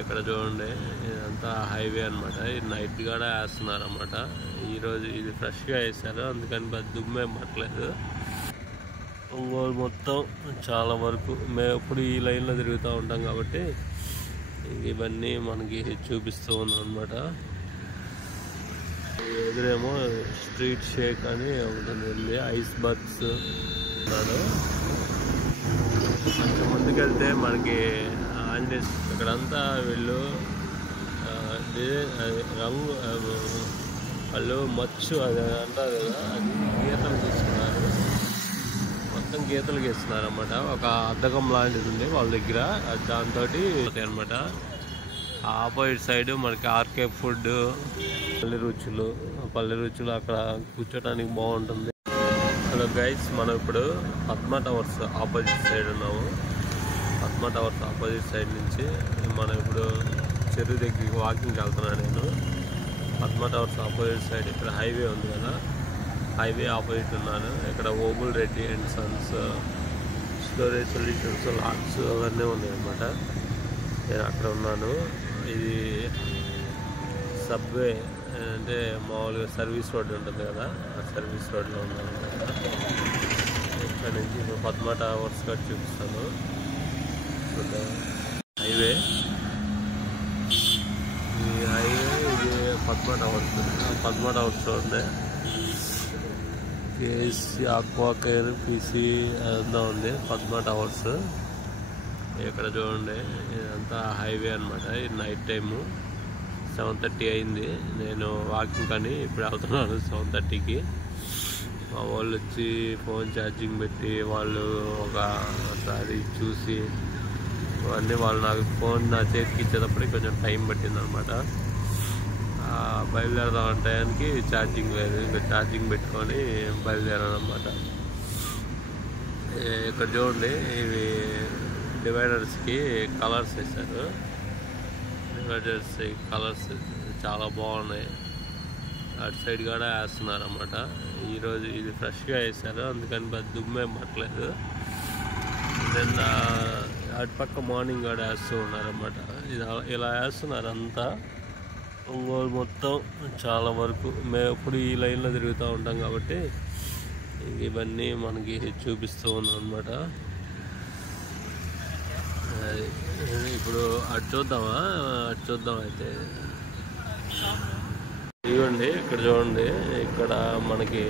ఇక్కడ చూడండి ఇదంతా హైవే అనమాట. ఇది నైట్ కూడా వేస్తున్నారు అనమాట. ఈరోజు ఇది ఫ్రెష్గా వేసారు, అందుకని పెద్ద దుమ్మే పట్టలేదు. ఒంగోలు మొత్తం చాలా వరకు మేము ఎప్పుడు ఈ లైన్లో తిరుగుతూ ఉంటాం కాబట్టి ఇవన్నీ మనకి చూపిస్తూ ఉన్నాం అనమాట. ఎదురేమో స్ట్రీట్ షేక్ అని ఒకటి ఉంది, ఐస్ బర్గ్స్ ఉన్నాడు. కొంచెం ముందుకెళ్తే మనకి ఇక్కడంతా వీళ్ళు రంగు వాళ్ళు మచ్చు అది అంటారు కదా, అది గీతలు గీస్తున్నారు. మొత్తం గీతలు గీస్తున్నారు అన్నమాట. ఒక అద్దకం లాంటిది ఉంది వాళ్ళ దగ్గర, దాంతో అనమాట. ఆపోజిట్ సైడ్ మనకి ఆర్కే ఫుడ్, పల్లె రుచులు అక్కడ కూర్చోడానికి బాగుంటుంది. హలో గైస్, మనం ఇప్పుడు పద్మ టవర్స్ ఆపోజిట్ సైడ్ ఉన్నాము. పద్మ టవర్స్ ఆపోజిట్ సైడ్ నుంచి మనం ఇప్పుడు చెరువు దగ్గరికి వాకింగ్కి వెళ్తున్నాను నేను. పద్మ టవర్స్ ఆపోజిట్ సైడ్ ఇక్కడ హైవే ఉంది కదా, హైవే ఆపోజిట్ ఉన్నాను. ఇక్కడ Obul Reddy and Sons storage solutions LADS అవన్నీ ఉన్నాయి అన్నమాట. నేను అక్కడ ఉన్నాను. ఇది సబ్వే అంటే మామూలుగా సర్వీస్ రోడ్ ఉంటుంది కదా, ఆ సర్వీస్ రోడ్లో ఉన్నాను అనమాట. ఇక్కడ నుంచి ఇప్పుడు పద్మ టవర్స్ కూడా చూపిస్తాను. హైవే ఈ హైవే ఇది పద్మ టవర్స్ చూడండి. కేఎస్సి ఆక్వా కేర్ పీసీ అంతా ఉంది పద్మ టవర్స్. ఇక్కడ చూడండి ఇదంతా హైవే అనమాట. ఇది నైట్ టైము 7:30 అయింది. నేను వాకింగ్ కానీ ఇప్పుడు వెళ్తున్నాను 7:30కి. మా వాళ్ళు వచ్చి ఫోన్ ఛార్జింగ్ పెట్టి వాళ్ళు ఒకసారి చూసి అన్నీ వాళ్ళు నాకు ఫోన్ నా చేతికి ఇచ్చేటప్పటికి కొంచెం టైం పట్టింది అనమాట. బయలుదేరదాం టైంకి ఛార్జింగ్ లేదు, ఇంకా ఛార్జింగ్ పెట్టుకొని బయలుదేరాను అనమాట. ఇక్కడ చూడండి ఇవి డివైడర్స్కి కలర్స్ వేశారు. డివైడర్స్ కలర్స్ చాలా బాగున్నాయి. అటు సైడ్ కూడా వేస్తున్నారు అన్నమాట. ఈరోజు ఇది ఫ్రెష్గా వేసారు, అందుకని పెద్ద దుమ్మే పట్టలేదు. నిన్న అటుపక్క మార్నింగ్ కూడా వేస్తూ ఉన్నారన్నమాట. ఇలా వేస్తున్నారు అంతా ఒంగోలు మొత్తం చాలా వరకు. మేము ఎప్పుడు ఈ లైన్లో తిరుగుతూ ఉంటాం కాబట్టి ఇవన్నీ మనకి చూపిస్తూ ఉన్నాం అన్నమాట. ఇప్పుడు అటు చూద్దాం అయితే. ఇవ్వండి ఇక్కడ చూడండి, ఇక్కడ మనకి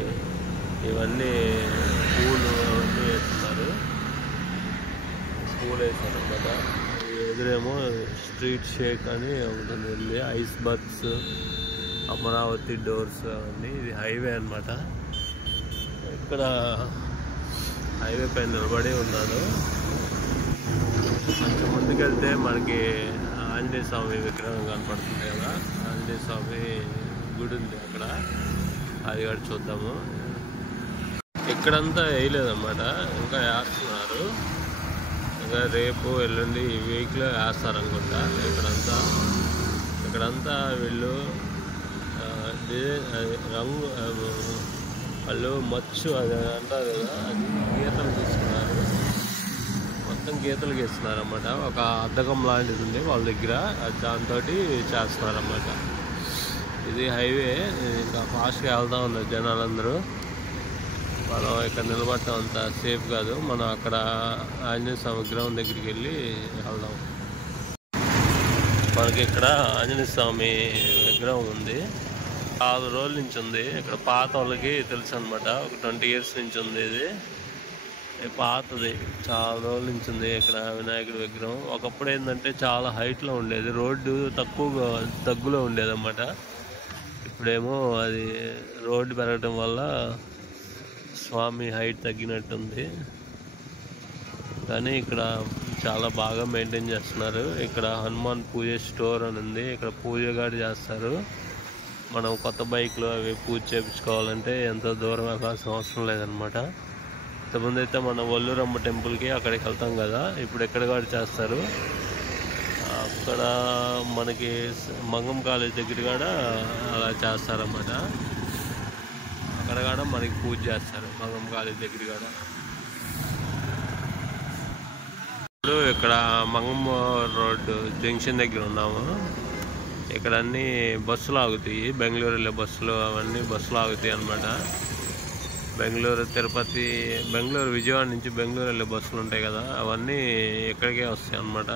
ఇవన్నీ పూలు అవన్నీ వేస్తున్నారు. పూలు వేసారు అన్నమాట. ఎదురేమో స్ట్రీట్ షేక్ అని ఒకటి ఉంది, ఐస్ బర్గ్స్, అమరావతి డోర్స్ అవన్నీ. ఇది హైవే అనమాట. ఇక్కడ హైవే పైన నిలబడి ఉన్నాను. కొంచెం ముందుకెళ్తే మనకి ఆంజనేయ స్వామి విగ్రహం కనపడుతుంది కదా, ఆంజనేయ స్వామి గుడి ఉంది అక్కడ, అది కూడా చూద్దాము. ఇక్కడంతా వేయలేదన్నమాట, ఇంకా వేస్తున్నారు. ఇంకా రేపు ఎల్లుండి ఈ వీక్లో వేస్తారు అనుకుంటా. ఇక్కడంతా వీళ్ళు రంగు వాళ్ళు మచ్చు అది అంటారు కదా, అది గీతలు తీసుకున్నారు. మొత్తం గీతలు గీస్తున్నారు అన్నమాట. ఒక అద్దకం లాంటిది ఉంది వాళ్ళ దగ్గర, దాంతో చేస్తున్నారు అన్నమాట. ఇది హైవే, ఇంకా ఫాస్ట్గా వెళ్తూ ఉన్నారు జనాలందరూ. మనం ఇక్కడ నిలబడటం అంత సేఫ్ కాదు, మనం అక్కడ ఆంజనేయ స్వామి విగ్రహం దగ్గరికి వెళ్ళి వెళ్దాం. మనకి ఇక్కడ ఆంజనేయ స్వామి విగ్రహం ఉంది, 6 రోజుల నుంచి ఉంది. ఇక్కడ పాత వాళ్ళకి తెలుసు అనమాట, ఒక 20 years నుంచి ఉంది. ఇది పాతది, చాలా రోజుల నుంచి ఉంది ఇక్కడ వినాయకుడి విగ్రహం. ఒకప్పుడు ఏంటంటే చాలా హైట్లో ఉండేది, రోడ్డు తగ్గులో ఉండేది అన్నమాట. ఇప్పుడేమో అది రోడ్డు పెరగడం వల్ల స్వామి హైట్ తగ్గినట్టుంది. కానీ ఇక్కడ చాలా బాగా మెయింటైన్ చేస్తున్నారు. ఇక్కడ హనుమాన్ పూజ స్టోర్ అని ఉంది, ఇక్కడ పూజ కూడా చేస్తారు. మనం కొత్త బైక్లు అవి పూజ చేయించుకోవాలంటే ఎంతో దూరం వెళ్ళాల్సిన అవసరం లేదనమాట. ఇంతకుముందు అయితే మన ఒల్లూరమ్మ టెంపుల్కి అక్కడికి వెళ్తాం కదా, ఇప్పుడు ఎక్కడ కూడా చేస్తారు. అక్కడ మనకి మంగం కాలేజ్ దగ్గర కూడా అలా చేస్తారన్నమాట. అక్కడ కూడా మనకి పూజ చేస్తారు మంగం కాలేజ్ దగ్గర కూడా. ఇక్కడ మంగమ్మ రోడ్ జంక్షన్ దగ్గర ఉన్నాము. ఇక్కడ అన్ని బస్సులు ఆగుతాయి, బెంగళూరు వెళ్ళే బస్సులు, అవన్నీ బస్సులు ఆగుతాయి అన్నమాట. బెంగళూరు, తిరుపతి, బెంగళూరు, విజయవాడ నుంచి బెంగళూరు వెళ్ళే బస్సులు ఉంటాయి కదా, అవన్నీ ఇక్కడికే వస్తాయి అన్నమాట.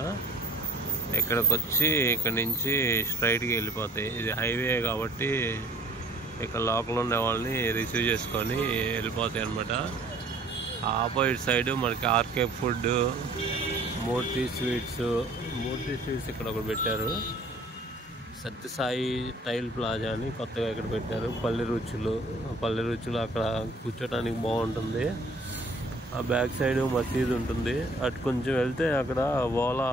ఇక్కడికి వచ్చి ఇక్కడ నుంచి స్ట్రైట్గా వెళ్ళిపోతాయి. ఇది హైవే కాబట్టి ఇక్కడ లోకల్ ఉండే వాళ్ళని రిసీవ్ చేసుకొని వెళ్ళిపోతాయి అన్నమాట. ఆపోజిట్ సైడ్ మనకి ఆర్కే ఫుడ్, మూర్తి స్వీట్స్ ఇక్కడ ఒకటి పెట్టారు. సత్యసాయి టైల్ ప్లాజా అని కొత్తగా ఇక్కడ పెట్టారు. పల్లె రుచులు అక్కడ కూర్చోడానికి బాగుంటుంది. ఆ బ్యాక్ సైడ్ మసీద్ ఉంటుంది. అటు కొంచెం వెళ్తే అక్కడ ఓలా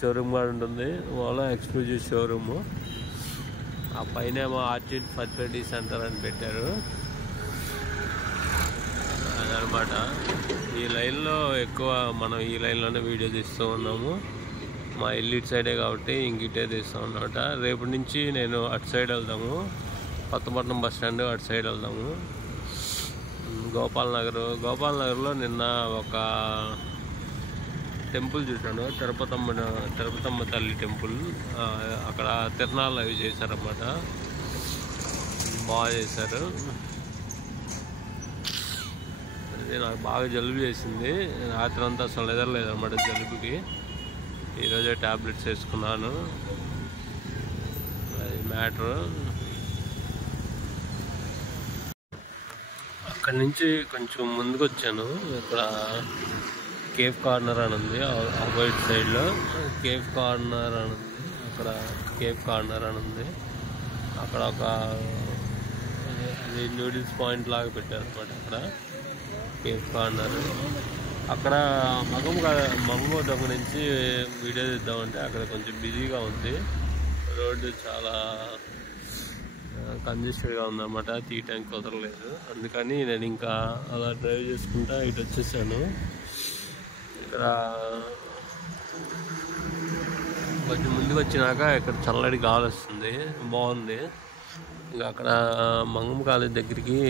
షోరూమ్ కూడా ఉంటుంది, ఓలా ఎక్స్క్లూజివ్ షోరూము. ఆ పైన ఏమో ఆర్చిడ్ ఫర్టిలిటీ సెంటర్ అని పెట్టారు అదనమాట. ఈ లైన్లో ఎక్కువ మనం ఈ లైన్లోనే వీడియో తీస్తూ ఉన్నాము. మా ఇల్లు ఇటు సైడే కాబట్టి ఇంకిటే తీస్తాం అన్నమాట. రేపటి నుంచి నేను అటు సైడ్ వెళ్దాము, కొత్తపట్నం బస్ స్టాండ్ అటు సైడ్ వెళ్దాము. గోపాల్ నగర్లో నిన్న ఒక టెంపుల్ చూశాను, తిరుపతమ్మ తల్లి టెంపుల్. అక్కడ తిరణాలు అవి చేశారన్నమాట, బాగా చేశారు. అది నాకు బాగా జలుబు చేసింది, రాత్రి అంతా అసలు నిద్రలేదన్నమాట జలుబుకి. ఈరోజే ట్యాబ్లెట్స్ వేసుకున్నాను, అది మ్యాటర్. అక్కడి నుంచి కొంచెం ముందుకు వచ్చాను. ఇక్కడ కేఫ్ కార్నర్ అని ఉంది, ఆపోజిట్ సైడ్లో కేఫ్ కార్నర్ అని ఉంది. అక్కడ ఒక నూడిల్స్ పాయింట్ లాగా పెట్టారు అనమాట. అక్కడ కేఫ్ కార్నర్. అక్కడ మంగమ్మ దగ్గర నుంచి వీడియో తీద్దామంటే అక్కడ కొంచెం బిజీగా ఉంది, రోడ్డు చాలా కంజెస్టెడ్గా ఉందన్నమాట, తీయటానికి కుదరలేదు. అందుకని నేను ఇంకా అలా డ్రైవ్ చేసుకుంటా ఇటు వచ్చేసాను. ఇక్కడ కొంచెం ముందుకు వచ్చినాక ఇక్కడ చల్లటి గాలి వస్తుంది, బాగుంది. ఇంకా అక్కడ మంగమ్మ కాలేజ్ దగ్గరికి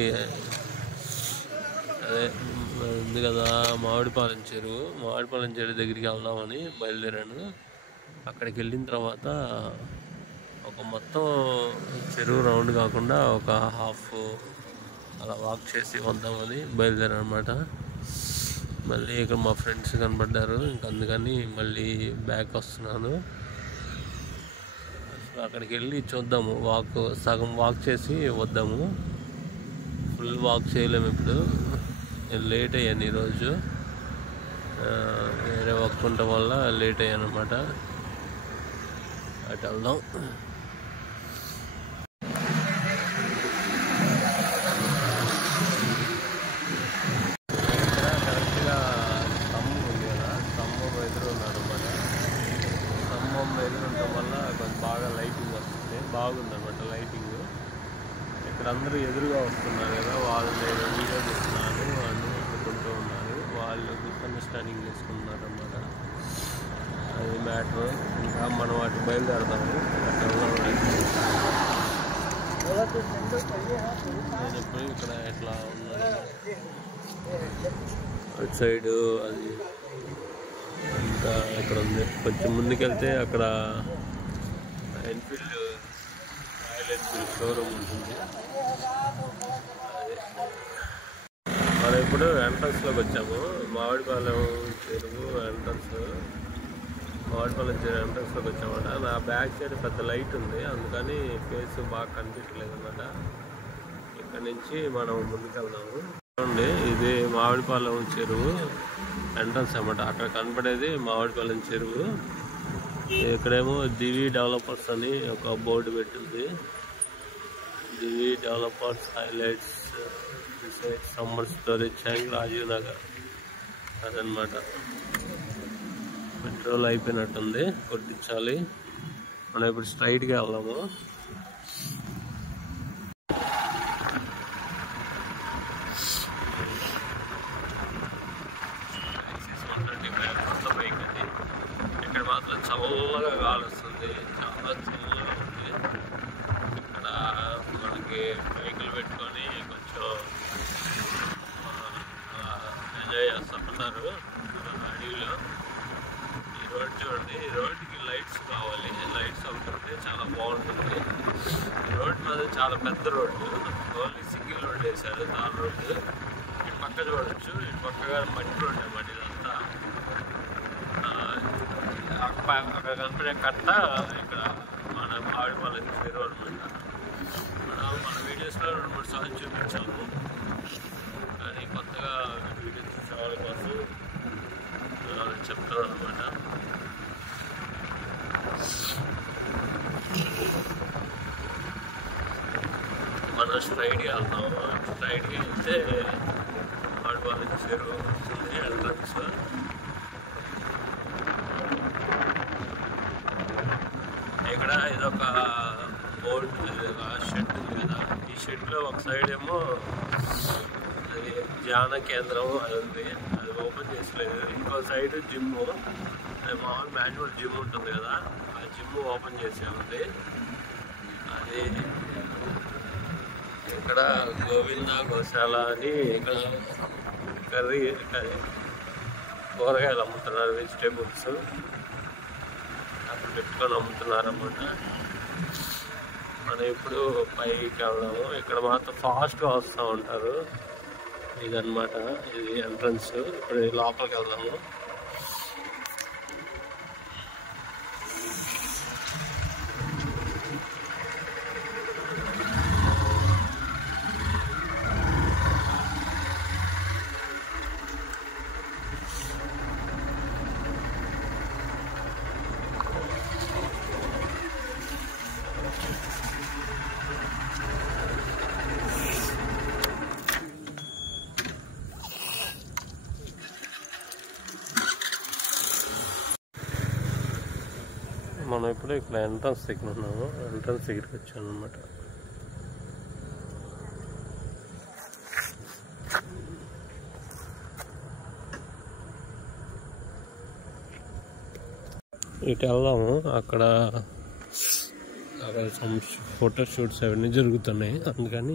అదే ఉంది కదా మామిడిపాలెం చెరువు దగ్గరికి వెళ్దామని బయలుదేరాను. అక్కడికి వెళ్ళిన తర్వాత ఒక మొత్తం చెరువు రౌండ్ కాకుండా ఒక హాఫ్ అలా వాక్ చేసి వద్దామని బయలుదేరాను అనమాట. మళ్ళీ ఇక్కడ మా ఫ్రెండ్స్ కనపడ్డారు, ఇంక అందుకని మళ్ళీ బ్యాక్ వస్తున్నాను. అక్కడికి వెళ్ళి చూద్దాము, సగం వాక్ చేసి వద్దాము. ఫుల్ వాక్ చేయలేము ఇప్పుడు, నేను లేట్ అయ్యాను ఈరోజు, వేరే వర్క్ ఉండటం వల్ల లేట్ అయ్యాను అనమాట. అటు వెళ్దాం. కరెక్ట్గా స్తంభం ఉంది కదా, స్తంభం ఎదురు ఉన్నాడు అనమాట. స్తంభం ఎదురు ఉండటం వల్ల కొంచెం బాగా లైటింగ్ వస్తుంది, బాగుందన్నమాట లైటింగ్. ఇక్కడ అందరూ ఎదురుగా వస్తున్నారు కదా, వాళ్ళు నేను వీడియో తీస్తున్నాను అని అనుకుంటూ ఉన్నారు, వాళ్ళు మిస్అండర్స్టాండింగ్ చేసుకుంటున్నారు అన్నమాట. అది మ్యాటర్. ఇంకా మనం అటు బయలుదేరదాము. నేను ఎప్పుడు ఇక్కడ ఎట్లా ఉన్నాను అటు సైడు, అది అంతా ఇక్కడ ఉంది. కొంచెం ముందుకెళ్తే అక్కడ రాయల్ ఎన్ఫీల్డ్ షోరూమ్ ఉంటుంది. మనం ఇప్పుడు ఎంట్రన్స్లోకి వచ్చాము, మామిడిపాలెం చెరువు ఎంట్రన్స్లోకి వచ్చామన్నమాట. నా బ్యాక్ సైడ్ పెద్ద లైట్ ఉంది, అందుకని ఫేస్ బాగా కనిపించలేదు అన్నమాట. ఇక్కడ నుంచి మనం ముందుకెళ్దాము. చూడండి, ఇది మామిడిపాలెం చెరువు ఎంట్రన్స్ అన్నమాట. అక్కడ కనపడేది మామిడిపాలెం చెరువు. ఇక్కడేమో దివి డెవలపర్స్ అని ఒక బోర్డు పెట్టింది. Divi developers highlights summer storage tank, Rajiv Nagar అదనమాట. పెట్రోల్ అయిపోయినట్టుంది, కొట్టించాలి. మనం ఇప్పుడు స్ట్రైట్గా వెళ్దాము. ఇక్కడ మాత్రం చల్లగా గాలి వస్తుంది, చాలా చల్లగా ఉంది. ఇక్కడ మనకి బైకులు పెట్టుకొని కొంచెం ఎంజాయ్ చేస్తూ ఉన్నారు అడవిలో. చూడండి, రోడ్డుకి లైట్స్ కావాలి. లైట్స్ అవుతుంటే చాలా బాగుంటుంది. రోడ్ మీద చాలా పెద్ద రోడ్డు, ఓన్లీ సింగిల్ రోడ్ వేశారు, తార్ రోడ్డు. ఇటు పక్క చూడొచ్చు, ఇటు పక్కగా మట్టి రోడ్ అన్నమాట ఇదంతా. అక్కడ కనిపించే కట్ట ఇక్కడ మన మామిడిపాలెం చెరువు అనమాట. మన వీడియోస్లో 2-3 సార్లు చూపించాము, కానీ కొత్తగా వీడియోస్ చూసే వాళ్ళ కోసం చెప్తాను అనమాట. మనం స్ట్రైట్గా వెళ్తాము. స్ట్రైట్గా వెళ్తే మామిడిపాలెం చెరువు వస్తుంది ఎంట్రన్స్. ఇక్కడ ఇదొక బోర్డు, ఇదొక షెడ్ ఉంది కదా, ఈ షెడ్లో ఒక సైడ్ ఏమో అది ధ్యాన కేంద్రం అది ఉంది, అది ఓపెన్ చేసలేదు. ఇంకో సైడ్ జిమ్, అది మామూలు మాన్యువల్ జిమ్ ఉంటుంది కదా, ఆ జిమ్ ఓపెన్ చేసే ఉంది. అది ఇక్కడ గోవింద గోశాల అని ఇక్కడ కూరగాయలు అమ్ముతున్నారు, వెజిటేబుల్స్ అక్కడ పెట్టుకొని అమ్ముతున్నారు అన్నమాట. మనం ఇప్పుడు పైకి వెళ్దాము. ఇక్కడ మాత్రం ఫాస్ట్గా వస్తూ ఉంటారు. ఇదన్నమాట, ఇది ఎంట్రన్స్. ఇప్పుడు లోపలికి వెళ్దాము. మనం ఇప్పుడు ఇక్కడ ఎంట్రన్స్ దగ్గర ఉన్నాము. ఎంట్రన్స్ దగ్గరికి వచ్చాను అనమాట. ఇటు వెళ్దాము. అక్కడ ఫోటో షూట్స్ అవన్నీ జరుగుతున్నాయి, అందుకని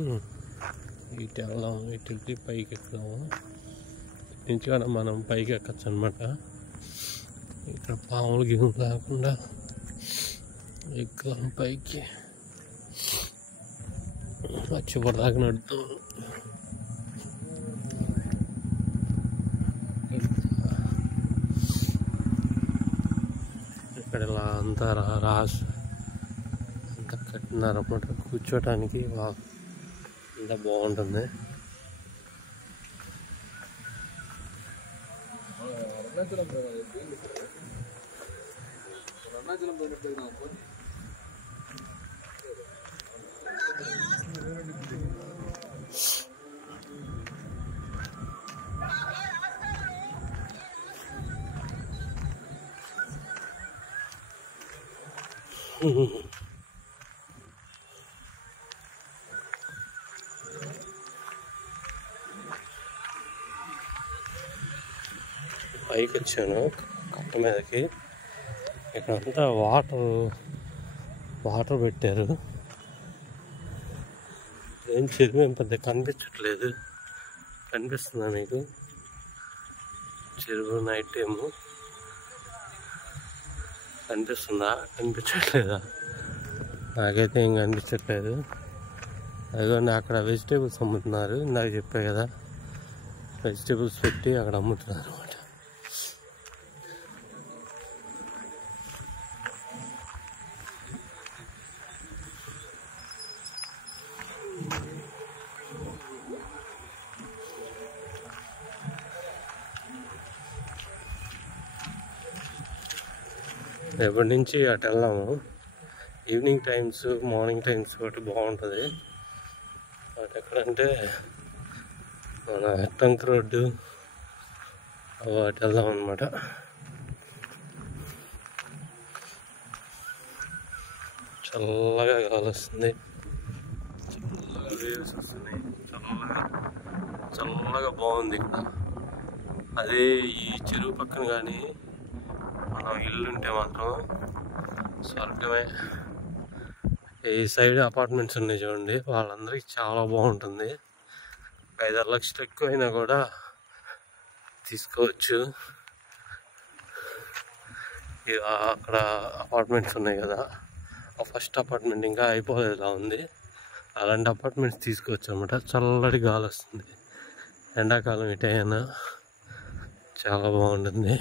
ఇటు వెళ్దాము. ఇటు వెళ్ళి పైకి ఎక్కుదాము. ఇటు నుంచి కూడా మనం పైకి ఎక్కచ్చు అనమాట. ఇక్కడ పాములు గిగులు కాకుండా ఎక్కుదాం పైకి. చివరిదాకా నడుద్దాం. ఇక్కడ ఇలా అంతా రాసు అంతా కట్టినారన్నమాట, కూర్చోటానికి అంతా బాగుంటుంది. పైకి వచ్చాను కట్ట మీదకి. ఇక్కడంతా వాటర్ పెట్టారు. ఏం చెరువు ఏం పెద్ద కనిపించట్లేదు. కనిపిస్తుందా మీకు చెరువు? నైట్ టైము కనిపిస్తుందా? కనిపించట్లేదా? నాకైతే ఏం కనిపించట్లేదు. అదిగోండి అక్కడ వెజిటేబుల్స్ అమ్ముతున్నారు. ఇందాక చెప్పా కదా, వెజిటేబుల్స్ పెట్టి అక్కడ అమ్ముతున్నారు అనమాట. రేపటి నుంచి అటు వెళ్దాము. ఈవినింగ్ టైమ్స్, మార్నింగ్ టైమ్స్ ఒకటి బాగుంటుంది. అటు ఎక్కడంటే మన టంక్ రోడ్డు అటు వెళ్దాం అనమాట. చల్లగా గాలి వస్తుంది, చల్లగా వేవ్స్ వస్తున్నాయి, చల్లగా బాగుంది ఇక్కడ. అదే ఈ చెరువు పక్కన కానీ మనం ఇల్లు ఉంటే మాత్రం స్వర్గమే. ఈ సైడ్ అపార్ట్మెంట్స్ ఉన్నాయి చూడండి, వాళ్ళందరికీ చాలా బాగుంటుంది. 5-6 లక్షలు ఎక్కువైనా కూడా తీసుకోవచ్చు. అక్కడ అపార్ట్మెంట్స్ ఉన్నాయి కదా, ఆ ఫస్ట్ అపార్ట్మెంట్ ఇంకా అయిపోలేదులా ఉంది. అలాంటి అపార్ట్మెంట్స్ తీసుకోవచ్చు అనమాట. చల్లటి గాలి వస్తుంది ఎండాకాలం ఇటైనా, చాలా బాగుంటుంది.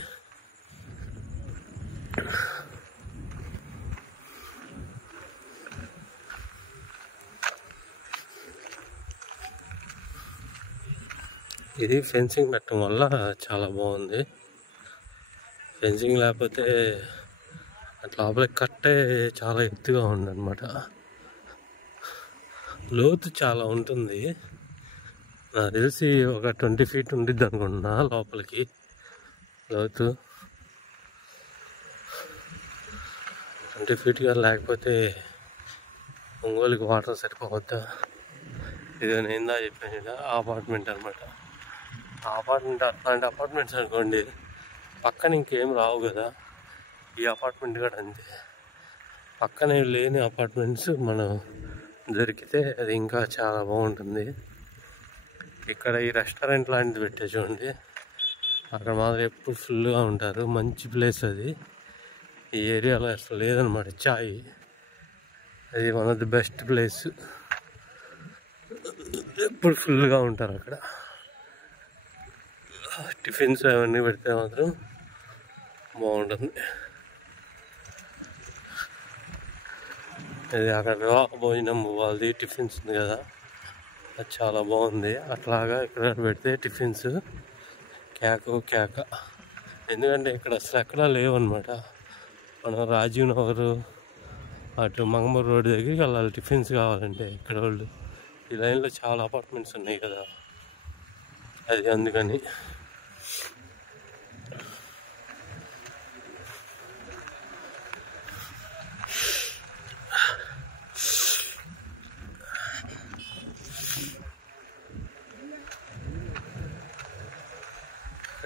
ఇది ఫెన్సింగ్ పెట్టడం వల్ల చాలా బాగుంది. ఫెన్సింగ్ లేకపోతే అట్లా లోపలికి కట్టే చాలా ఎత్తుగా ఉందన్నమాట. లోతు చాలా ఉంటుంది. నాకు తెలిసి ఒక 20 feet ఉండిద్ది అనుకుంటున్నా లోపలికి లోతు. 20 feet గా లేకపోతే ఒంగోలుకి వాటర్ సరిపోవద్దా? ఇది నేను ఇందా చెప్పాను కదా, అపార్ట్మెంట్ అనమాట. ఆ అపార్ట్మెంట్ అట్లాంటి అపార్ట్మెంట్స్ అనుకోండి, పక్కన ఇంకేం రావు కదా. ఈ అపార్ట్మెంట్ కూడా అంతే. పక్కనే లేని అపార్ట్మెంట్స్ మనం దొరికితే అది ఇంకా చాలా బాగుంటుంది. ఇక్కడ ఈ రెస్టారెంట్ లాంటిది పెట్టే చూడండి, అక్కడ మాత్రం ఎప్పుడు ఫుల్గా ఉంటారు. మంచి ప్లేస్ అది. ఈ ఏరియాలో అసలు లేదనమాట చాయ్. అది one of the best place. ఎప్పుడు ఫుల్గా ఉంటారు అక్కడ. టిఫిన్స్ అవన్నీ పెడితే మాత్రం బాగుంటుంది. ఇది అక్కడ భోజనం వాళ్ళది టిఫిన్స్ ఉంది కదా, అది చాలా బాగుంది. అట్లాగా ఇక్కడ పెడితే టిఫిన్స్ కేక. ఎందుకంటే ఇక్కడ అసలు ఎక్కడా లేవన్నమాట. మనం రాజీవ్ నగర్ అటు మంగమూరు రోడ్డు దగ్గరికి వెళ్ళాలి టిఫిన్స్ కావాలంటే. ఇక్కడ వాళ్ళు ఈ లైన్లో చాలా అపార్ట్మెంట్స్ ఉన్నాయి కదా, అది అందుకని.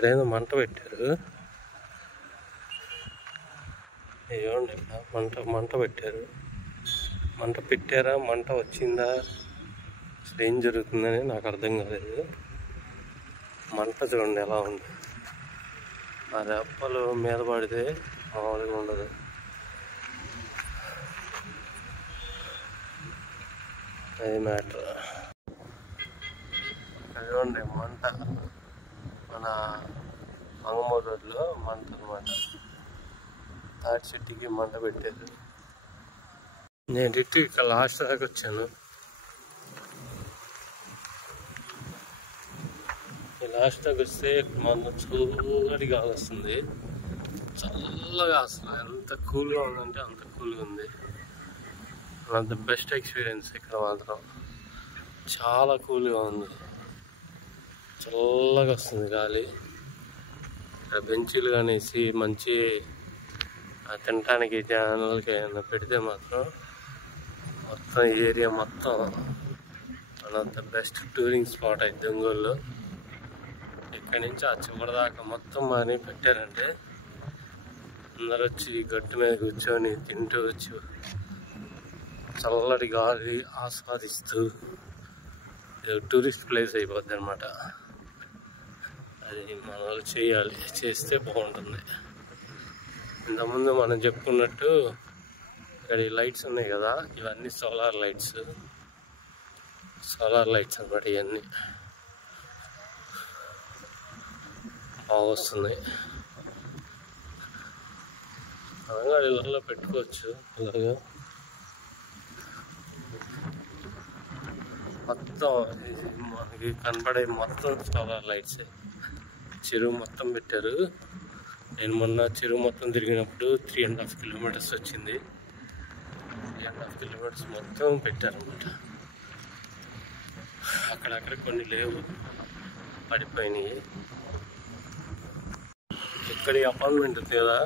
ఇక్కడేదో మంట పెట్టారు. ఏమండి మంట పెట్టారు. మంట పెట్టారా, మంట వచ్చిందా, అసలు ఏం జరుగుతుందని నాకు అర్థం కాలేదు. మంట చూడండి ఎలా ఉంది. ఆ రెప్పలు మీద పడితే మామూలుగా ఉండదు. అది మ్యాటర్. చూడండి మంట, మన మంగమూరు రోడ్లో మంట అనమాట. తాటి చెట్టుకి మంట పెట్టారు. నేను ఇటు ఇక్కడ లాస్ట్ దాకా వచ్చాను. ఈ లాస్ట్ దాకా వస్తే మన చల్లటి గాలి వస్తుంది. చల్లగా అసలు ఎంత కూల్గా ఉందంటే అంత కూల్గా ఉంది. అంత బెస్ట్ ఎక్స్పీరియన్స్ ఇక్కడ మాత్రం. చాలా కూల్గా ఉంది, చల్లగా వస్తుంది గాలి. ఇక్కడ బెంచీలు అనేసి మంచి తినటానికి ఛానల్కి ఏమైనా పెడితే మాత్రం మొత్తం ఏరియా మొత్తం one of the best touring spot అయితే ఒంగోలులో. ఇక్కడి నుంచి ఆ చివరి దాకా మొత్తం అని పెట్టారంటే అందరు వచ్చి గట్టు మీద కూర్చొని తింటూ వచ్చు, చల్లటి గాలి ఆస్వాదిస్తూ టూరిస్ట్ ప్లేస్ అయిపోద్ది అనమాట. అది మన వాళ్ళు చేయాలి, చేస్తే బాగుంటుంది. ఇంతకుముందు మనం చెప్పుకున్నట్టు ఇక్కడ ఈ లైట్స్ ఉన్నాయి కదా, ఇవన్నీ సోలార్ లైట్స్ అనమాట. ఇవన్నీ బాగా వస్తున్నాయి. అలాగా ఇళ్ళల్లో పెట్టుకోవచ్చు. ఇలాగా మొత్తం మనకి కనపడే మొత్తం సోలార్ లైట్స్. చెరువు మొత్తం పెట్టారు. నేను మొన్న చెరువు మొత్తం తిరిగినప్పుడు 3.5 kilometers వచ్చింది. 3.5 kilometers మొత్తం పెట్టారన్నమాట. అక్కడక్కడ కొన్ని లేవు, పడిపోయినాయి. ఇక్కడ ఈ అపార్ట్మెంట్ ఉంది కదా,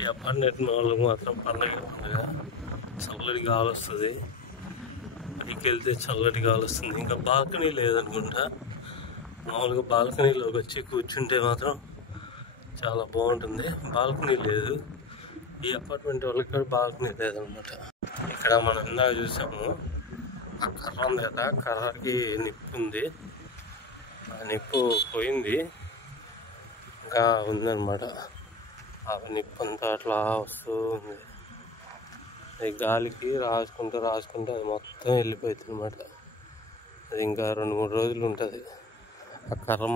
ఈ అపార్ట్మెంట్ వాళ్ళకి మాత్రం పండగ చల్లటి గాలి వస్తుంది. పైకి వెళ్తే చల్లటి గాలి వస్తుంది. ఇంకా బాల్కనీ లేదనుకుంటా. మామూలుగా బాల్కనీలోకి వచ్చి కూర్చుంటే మాత్రం చాలా బాగుంటుంది. బాల్కనీ లేదు ఈ అపార్ట్మెంట్ వాళ్ళకి కూడా, బాల్కనీ లేదనమాట. ఇక్కడ మనం ఇందాక చూసాము ఆ కర్ర ఉంది కదా, కర్రకి నిప్పు ఉంది. ఆ నిప్పు పోయింది, ఇంకా ఉందన్నమాట. ఆ నిప్పంతా అట్లా వస్తూ ఉంది. అది గాలికి రాసుకుంటూ అది మొత్తం వెళ్ళిపోతుంది అన్నమాట. అది ఇంకా 2-3 రోజులు ఉంటుంది. ఆ కర్ర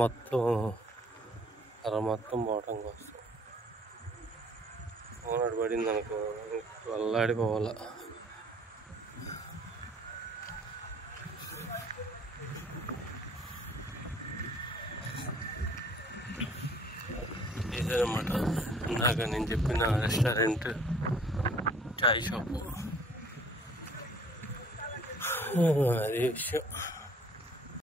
మొత్తం పోవటం కోసం ఓనర్ పడింది అనుకో, వల్లాడిపోవాలా. ఇదేనమాట ఇందాక నేను చెప్పిన రెస్టారెంట్, చాయ్ షాపు. అదే విషయం.